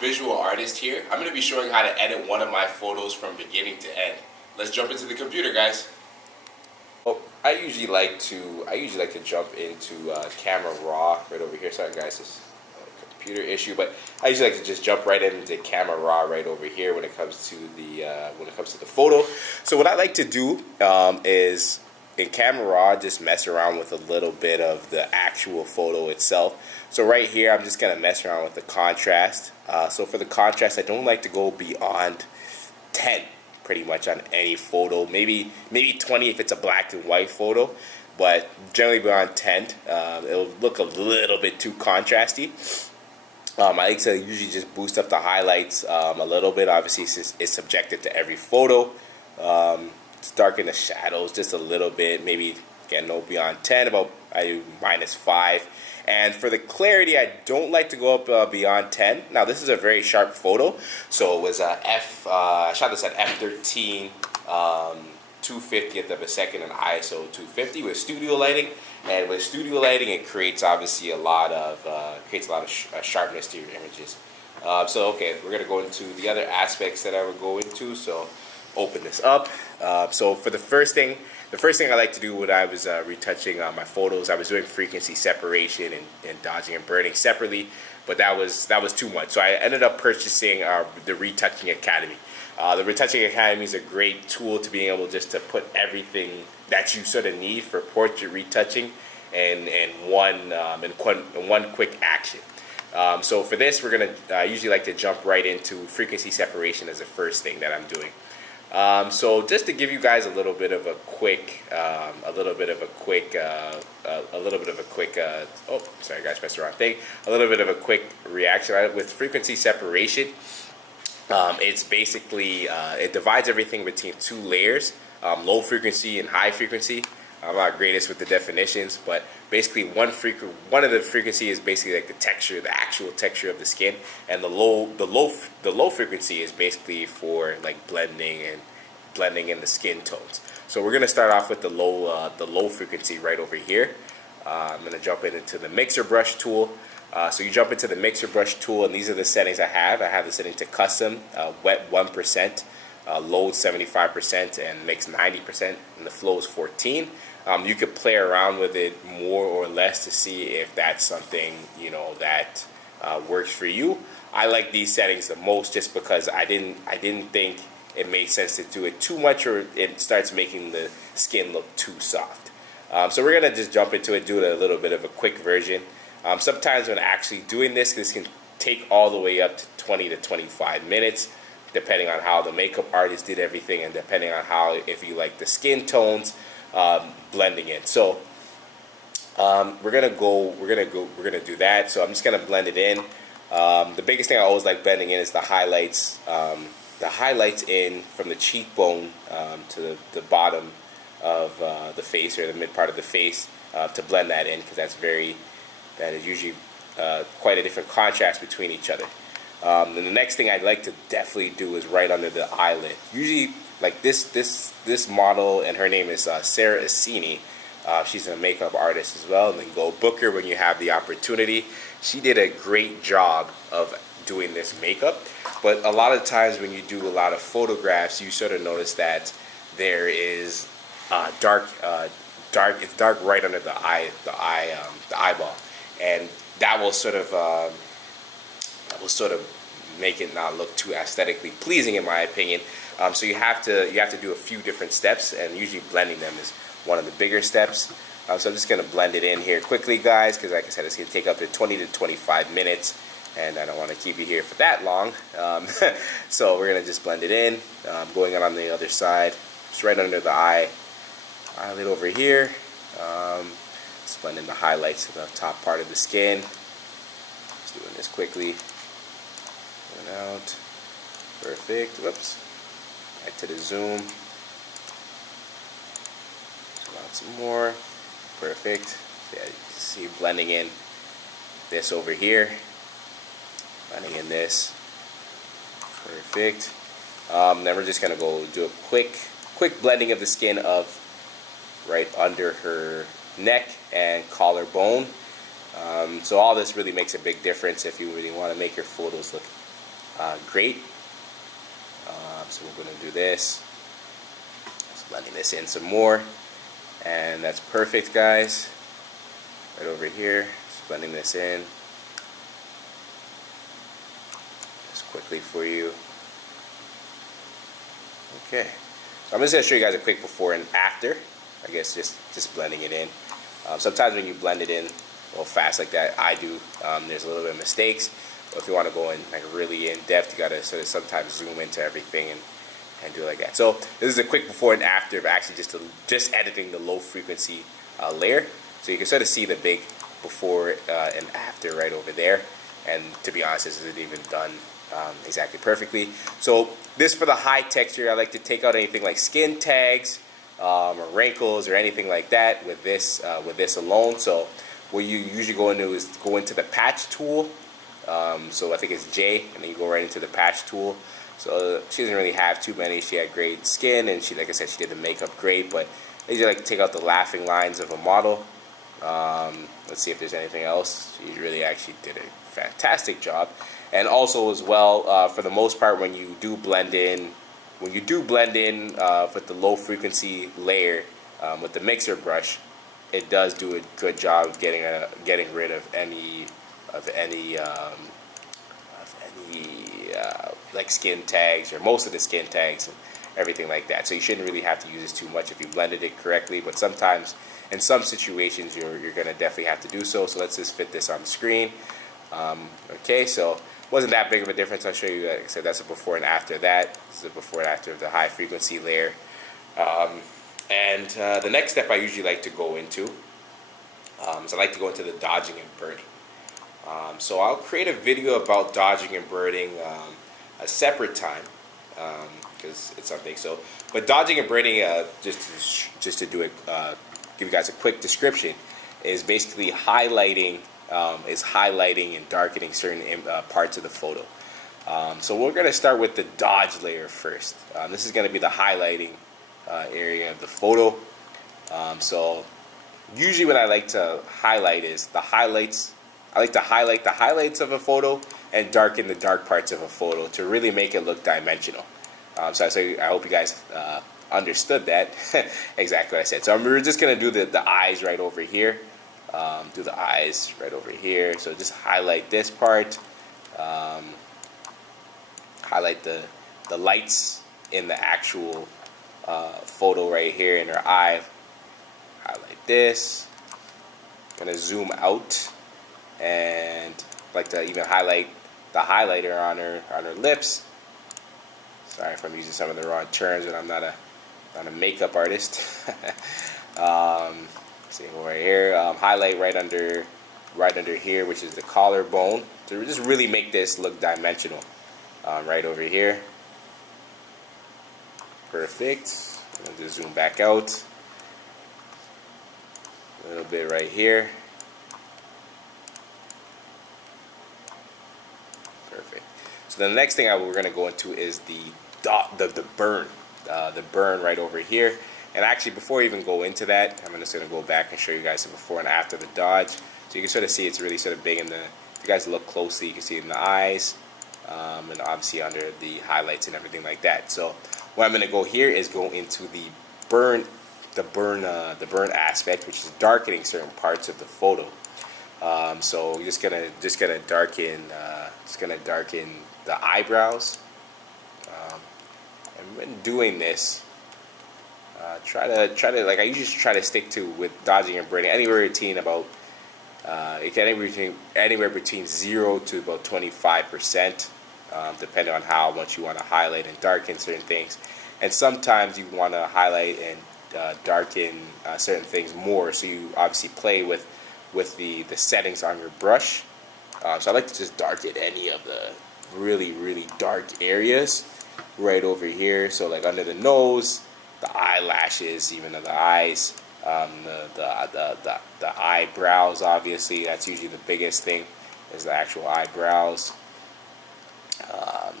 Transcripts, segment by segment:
visual artist here. I'm going to be showing how to edit one of my photos from beginning to end. Let's jump into the computer, guys. Oh, I usually like to jump into Camera Raw right over here. Sorry guys, this computer issue, but I usually like to just jump right into Camera Raw right over here when it comes to the photo. So what I like to do is in Camera Raw just mess around with a little bit of the actual photo itself. So right here I'm just gonna mess around with the contrast. So for the contrast, I don't like to go beyond 10 pretty much on any photo. Maybe 20 if it's a black and white photo, but generally beyond 10 it'll look a little bit too contrasty. I like to usually just boost up the highlights a little bit. Obviously it's subjective to every photo. Just darken the shadows just a little bit, maybe again no beyond 10, about -5. And for the clarity, I don't like to go up beyond 10. Now this is a very sharp photo, so it was I shot this at f13 2/50th of a second and ISO 250 with studio lighting. And with studio lighting, it creates obviously a lot of sharpness to your images. So okay, we're gonna go into the other aspects that I would go into. So open this up. So for the first thing I like to do when I was retouching my photos, I was doing frequency separation and dodging and burning separately, but that was too much. So I ended up purchasing the Retouching Academy. The Retouching Academy is a great tool to being able just to put everything that you sort of need for portrait retouching in one quick action. So for this, we're gonna I usually like to jump right into frequency separation as the first thing that I'm doing. So just to give you guys a little bit of a quick, oh sorry guys, pressed the wrong thing. A little bit of a quick reaction with frequency separation. It's basically it divides everything between two layers, low frequency and high frequency. I'm not greatest with the definitions, but basically one of the frequency is basically like the texture, the actual texture of the skin, and the low frequency is basically for like blending in the skin tones. So we're gonna start off with the low frequency right over here. I'm gonna jump into the mixer brush tool. So you jump into the mixer brush tool, and these are the settings I have. I have the setting to custom, wet 1%, load 75%, and mix 90%, and the flow is 14. You could play around with it more or less to see if that's something that works for you. I like these settings the most just because I didn't think it made sense to do it too much, or it starts making the skin look too soft. So we're gonna just jump into it, do a little bit of a quick version. Sometimes when actually doing this can take all the way up to 20 to 25 minutes, depending on how the makeup artist did everything, and depending on if you like the skin tones blending in. So we're gonna do that. So I'm just gonna blend it in. The biggest thing I always like blending in is the highlights. The highlights in from the cheekbone to the bottom of the face, or the mid part of the face, to blend that in, because that is usually quite a different contrast between each other. And the next thing I'd like to definitely do is right under the eyelid. Usually, like this model, and her name is Sarah Assini. She's a makeup artist as well, and then go book her when you have the opportunity. She did a great job of doing this makeup, but a lot of times when you do a lot of photographs, you sort of notice that there is it's dark right under the eyeball, and that will sort of make it not look too aesthetically pleasing, in my opinion. So you have to do a few different steps, and usually blending them is one of the bigger steps. So I'm just gonna blend it in here quickly, guys, because like I said, it's gonna take up to 20 to 25 minutes, and I don't want to keep you here for that long. So we're gonna just blend it in, going on the other side, just right under the eyelid over here. Just blend in the highlights to the top part of the skin. Just doing this quickly. Going out. Perfect. Whoops. Back to the zoom. Zoom out some more. Perfect. Yeah, you can see blending in this over here. Blending in this. Perfect. Then we're just gonna go do a quick blending of the skin of right under her neck and collarbone. So all this really makes a big difference if you really want to make your photos look great. So we're going to do this. Just blending this in some more. And that's perfect, guys. Right over here. Just blending this in. Just quickly for you. Okay. So I'm just going to show you guys a quick before and after. I guess just blending it in. Sometimes when you blend it in a little fast like that, I do, there's a little bit of mistakes. But if you want to go in like really in depth, you got to sort of sometimes zoom into everything and do it like that. So this is a quick before and after of actually just editing the low frequency layer. So you can sort of see the big before and after right over there. And to be honest, this isn't even done exactly perfectly. So this for the high texture, I like to take out anything like skin tags or wrinkles or anything like that with this alone. So what you usually go into is go into the patch tool. So I think it's J, and then you go right into the patch tool. So she doesn't really have too many. She had great skin, and she, like I said, she did the makeup great. But I usually like to take out the laughing lines of a model. Let's see if there's anything else. She really actually did a fantastic job. And also as well, for the most part, when you do blend in, with the low frequency layer with the mixer brush, it does do a good job of getting rid of any like skin tags, or most of the skin tags and everything like that. So you shouldn't really have to use this too much if you blended it correctly, but sometimes in some situations you're gonna definitely have to do so. So let's just fit this on the screen. Okay, so wasn't that big of a difference. I'll show you, like I said, that's a before and after that. This is a before and after of the high frequency layer. And the next step I usually like to go into is I like to go into the dodging and burning. So I'll create a video about dodging and burning a separate time because it's something. So, but dodging and burning, just to do it, give you guys a quick description, is basically highlighting and darkening certain parts of the photo. So we're going to start with the dodge layer first. This is going to be the highlighting area of the photo. So usually what I like to highlight is the highlights. I like to highlight the highlights of a photo and darken the dark parts of a photo to really make it look dimensional. So I hope you guys understood that exactly what I said. So we're just going to do the eyes right over here. Do the eyes right over here. So just highlight this part. Highlight the lights in the actual photo right here in her eye. Highlight this. I'm going to zoom out. And like to even highlight the highlighter on her lips. Sorry if I'm using some of the wrong terms, and I'm not a makeup artist. See right here, highlight right under here, which is the collarbone, to just really make this look dimensional. Right over here. Perfect. I'm gonna just zoom back out a little bit right here. Perfect. So the next thing we're going to go into is the burn. The burn right over here. And actually, before I even go into that, I'm just going to go back and show you guys the before and after the dodge. So you can sort of see it's really sort of big in the, if you guys look closely, you can see it in the eyes, and obviously under the highlights and everything like that. So what I'm going to go here is go into the burn aspect, which is darkening certain parts of the photo. So we're just gonna darken the eyebrows. And when doing this, try to like I usually try to stick to with dodging and burning anywhere between about it can anywhere between 0 to about 25%, depending on how much you want to highlight and darken certain things. And sometimes you want to highlight and darken certain things more, so you obviously play with the settings on your brush. So I like to just darken any of the really dark areas right over here. So like under the nose, the eyelashes, even of the eyes, the eyebrows. Obviously, that's usually the biggest thing, is the actual eyebrows.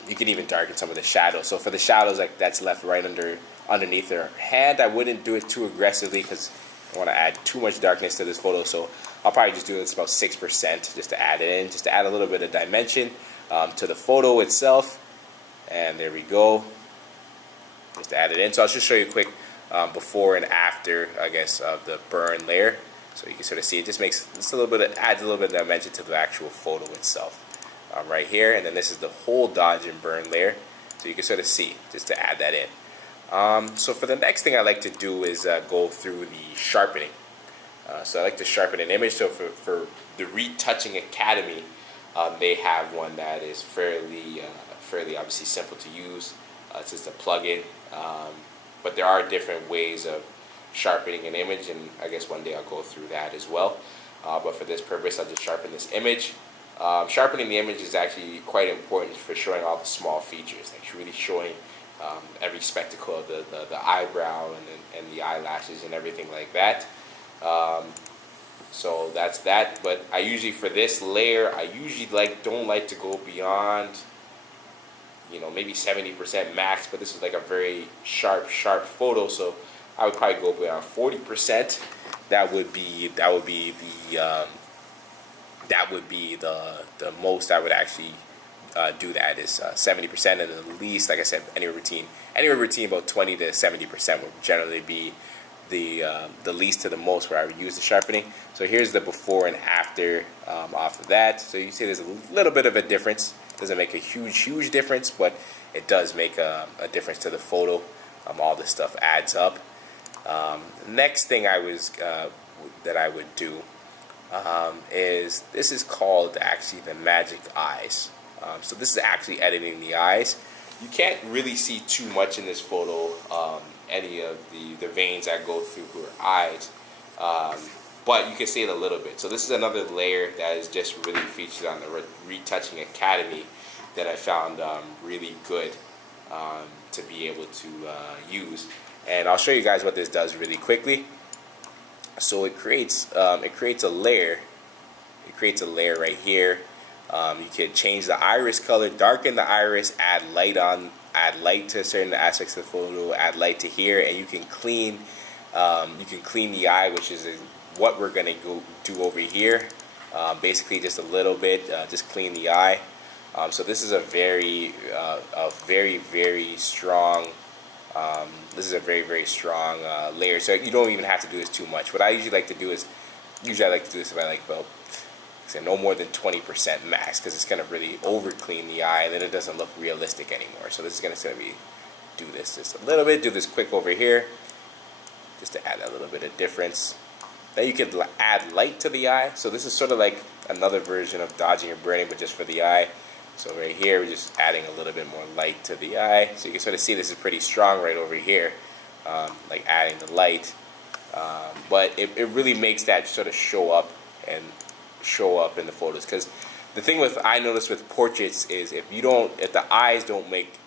You can even darken some of the shadows. So for the shadows, like that's left right underneath her hand, I wouldn't do it too aggressively because I don't want to add too much darkness to this photo. So I'll probably just do this about 6% just to add it in, just to add a little bit of dimension. to the photo itself. And there we go. Just add it in. So I'll just show you a quick before and after, I guess, of the burn layer. So you can sort of see it just makes just a little bit, adds a little bit of dimension to the actual photo itself. Right here, and then this is the whole dodge and burn layer. So you can sort of see, just to add that in. So for the next thing I like to do is go through the sharpening. So I like to sharpen an image. So for the Retouching Academy, they have one that is fairly obviously simple to use. It's just a plugin, but there are different ways of sharpening an image, and I guess one day I'll go through that as well. But for this purpose, I'll just sharpen this image. Sharpening the image is actually quite important for showing all the small features, like really showing every spectacle of the eyebrow and the eyelashes and everything like that. So that's that. But I usually, for this layer, I usually don't like to go beyond, you know, maybe 70% max. But this is like a very sharp photo, so I would probably go beyond 40%. That would be the most I would actually do that is 70%, and the least, like I said, anywhere between about 20 to 70% would generally be the least to the most where I would use the sharpening. So here's the before and after off of that. So you see there's a little bit of a difference. Doesn't make a huge difference, but it does make a difference to the photo. All this stuff adds up. Next thing that I would do is, this is called actually the magic eyes. So this is actually editing the eyes. You can't really see too much in this photo, any of the veins that go through her eyes, but you can see it a little bit. So this is another layer that is just really featured on the Retouching Academy that I found really good to be able to use. And I'll show you guys what this does really quickly. So it creates a layer. It creates a layer right here. You can change the iris color, darken the iris, add light to certain aspects of the photo, add light to here, and you can clean the eye, which is what we're gonna go do over here. Basically, just a little bit, just clean the eye. So this is a very strong. This is a very strong layer. So you don't even have to do this too much. What I usually like to do is, I like to do this by like about, say, no more than 20% max, because it's gonna really over clean the eye, and then it doesn't look realistic anymore. So this is gonna do this just a little bit. Do this quick over here, just to add a little bit of difference. Then you can add light to the eye. So this is sort of like another version of dodging or burning, but just for the eye. So right here, we're just adding a little bit more light to the eye. So you can sort of see this is pretty strong right over here, like adding the light. But it really makes that sort of show up in the photos. Because the thing I noticed with portraits is if the eyes don't make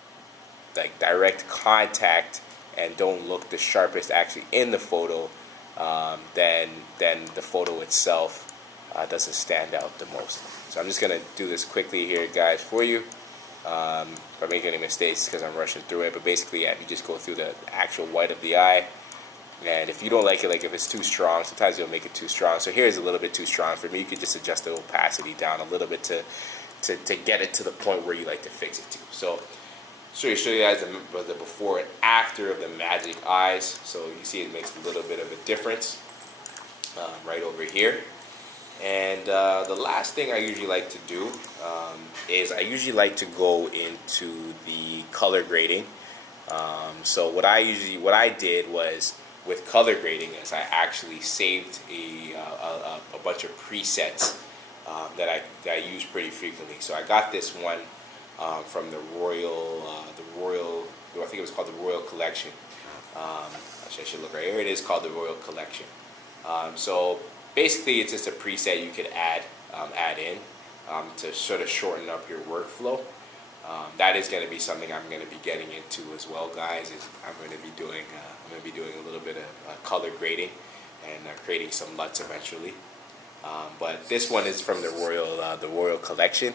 like direct contact and don't look the sharpest actually in the photo, then the photo itself doesn't stand out the most. So I'm just gonna do this quickly here, guys, for you. If I make any mistakes, because I'm rushing through it. But basically, yeah, you just go through the actual white of the eye, and if you don't like it, like if it's too strong, sometimes you'll make it too strong. So here's a little bit too strong for me. You could just adjust the opacity down a little bit to get it to the point where you like to fix it to. So show you guys the before and after of the magic eyes. So you see it makes a little bit of a difference right over here. And the last thing I usually like to do is I usually like to go into the color grading. So what I did was, with color grading, is I actually saved a bunch of presets that I use pretty frequently. So I got this one from the Royal, I think it was called the Royal Collection. Actually, I should look right here. It is called the Royal Collection. So basically, it's just a preset you could add in to sort of shorten up your workflow. That is going to be something I'm going to be getting into as well, guys. I'm going to be doing a little bit of color grading and creating some LUTs eventually. But this one is from the Royal Collection.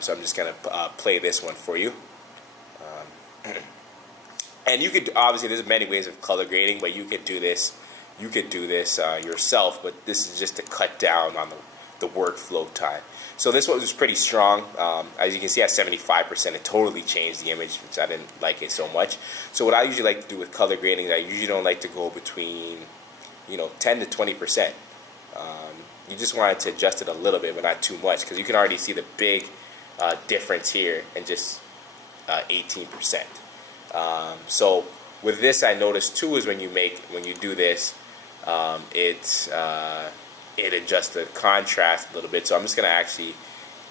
So I'm just going to play this one for you. And you could, obviously, there's many ways of color grading, but you could do this. You could do this yourself, but this is just to cut down the workflow time. So this one was pretty strong. As you can see, at 75%, it totally changed the image, which I didn't like it so much. So what I usually like to do with color grading is I usually don't like to go between, 10 to 20%. You just wanted to adjust it a little bit, but not too much, because you can already see the big difference here in just 18%. So with this, I noticed too is when you do this, it adjusts the contrast a little bit. So I'm just going to actually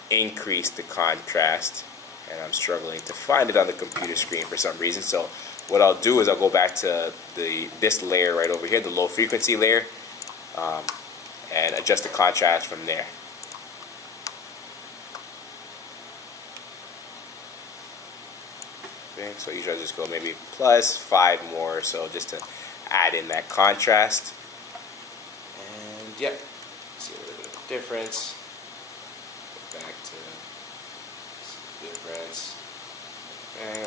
increase the contrast, and I'm struggling to find it on the computer screen for some reason. So what I'll do is I'll go back to this layer right over here, the low frequency layer, and adjust the contrast from there. Okay, so usually I just go maybe plus 5 more or so just to add in that contrast. And yeah, see a little bit of a difference. Go back to difference.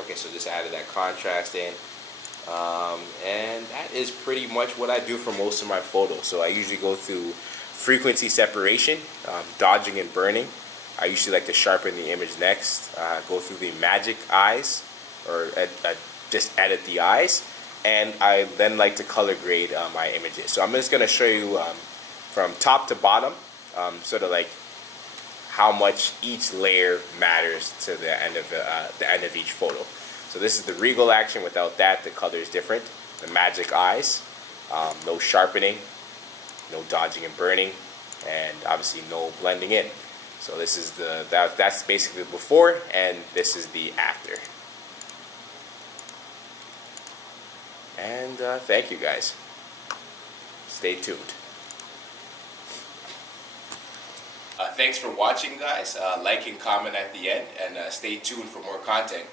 Okay, so just added that contrast in. And that is pretty much what I do for most of my photos. So I usually go through frequency separation, dodging and burning. I usually like to sharpen the image next, go through the magic eyes, or just edit the eyes, and I then like to color grade my images. So I'm just going to show you from top to bottom, sort of like how much each layer matters to the end of each photo. So this is the regal action. Without that, the color is different. The magic eyes, no sharpening, no dodging and burning, and obviously no blending in. So this is that's basically the before, and this is the after. And thank you guys. Stay tuned. Thanks for watching, guys. Like and comment at the end, and stay tuned for more content.